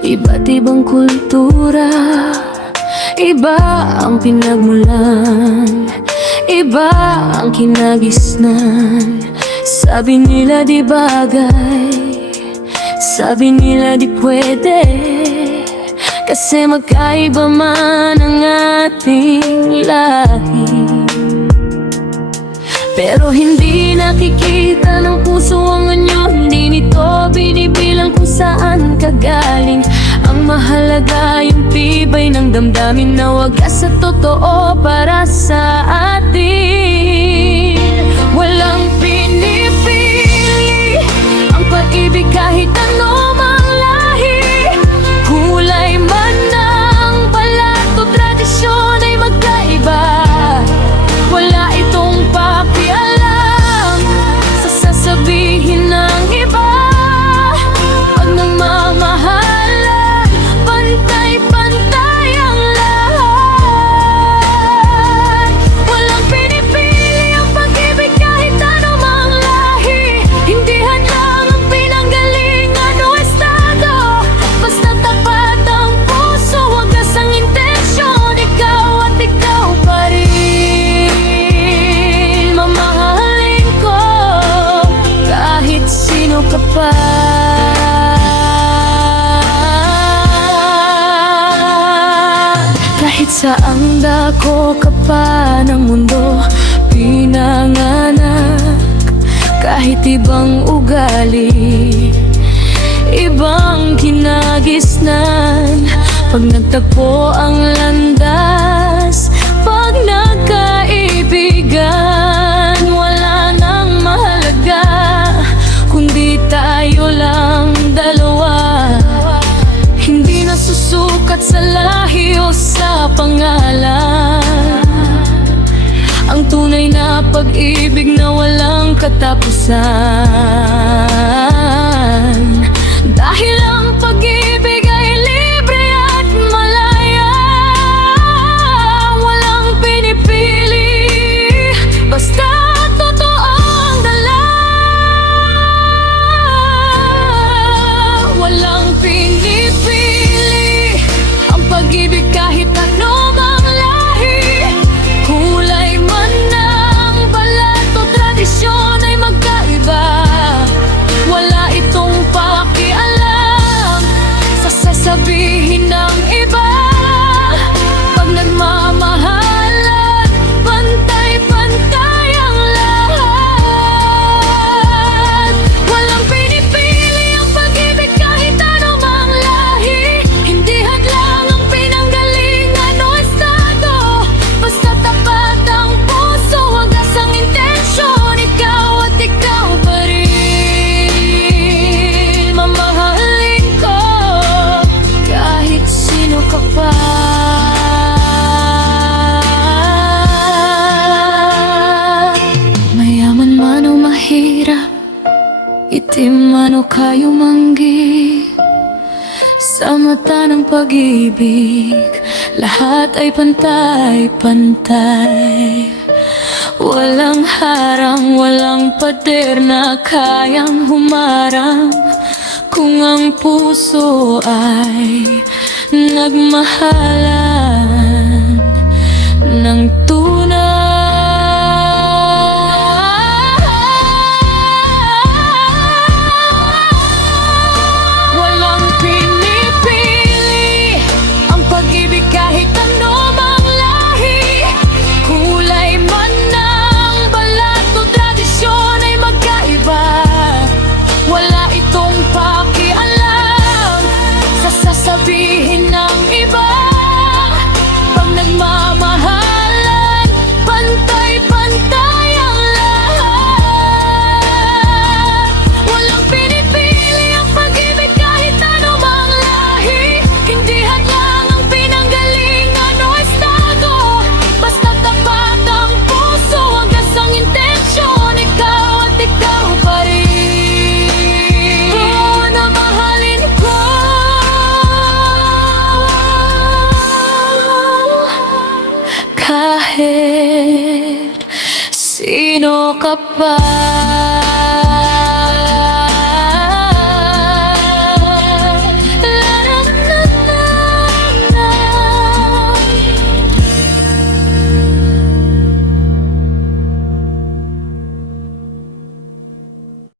Iba't ibang kultura, iba ang pinagmulan, iba ang kinagisnan. Sabi nila di bagay, sabi nila di pwede, kasi magkaiba man ang ating lahi. Pero hindi nakikita ng puso ang anyo, hindi nito binibilang kung saan kagaling. Ang mahalaga yung tibay ng damdamin na wagas sa totoo para sa atin. Walang pinipili ang pag-ibig kahit ano mang lahi. Kulay man ng balat o tradisyon ay magkaiba. Wala itong pakialam sa sasabihin ng iba. Pag nagmamahalan, pantay-pantay ang lahat. Walang pinipili ang pag-ibig kahit ano mang lahi. Hindi hadlang ang pinanggalingan o estado. Basta tapat ang puso, wagas ang intensyon. Ikaw at ikaw pa rin. Mamahalin ko kahit sino ka pa. Kahit saang dako ka pa ng mundo pinanganak, kahit ibang ugali, ibang kinagisnan. Pag nagtagpo ang landas, pag nagkaibigan, wala nang mahalaga kundi tayo lang dalawa. Hindi nasusukat sa lahi o sa pangalan ang tunay na pag-ibig na walang katapusan. Dahil ang pag-ibig ay libre at malaya. Walang pinipili, basta totoo ang dala. Walang pinipili ang pag-ibig kahit ano mang lahi. Kulay man ng balat o tradisyon ay magkaiba. Wala itong pakialam sa sasabihin ng iba. Pag nagmamahalan, pantay-pantay ang lahat. Walang pinipili ang pag-ibig kahit ano mang lahi. Hindi hadlang ang pinanggalingan o estado. Basta tapat ang puso, wagas ang intensyon. Ikaw at ikaw pa rin. Mamahalin ko kahit sino ka pa. Mayaman man o mahirap, itim man o kayo manggi, sa mata ng pag-ibig, lahat ay pantay-pantay. Walang harang, walang pader na kayang humarang kung ang puso ay nagmahalan ng tunay. Walang pinipili ang pag-ibig kahit ano mang lahi. Kulay man ng balat o tradisyon ay magkaiba. Wala itong pakialam sa sasabihin ng iba. Pag nagmamahalan, pantay-pantay ang lahat. Walang pinipili ang pag-ibig kahit ano mang lahi. Hindi hadlang ang pinanggalingan o estado. Basta tapat ang puso, wagas ang intensyon. Ikaw at ikaw pa rin. Oo, namahalin ko kahit sino ka pa.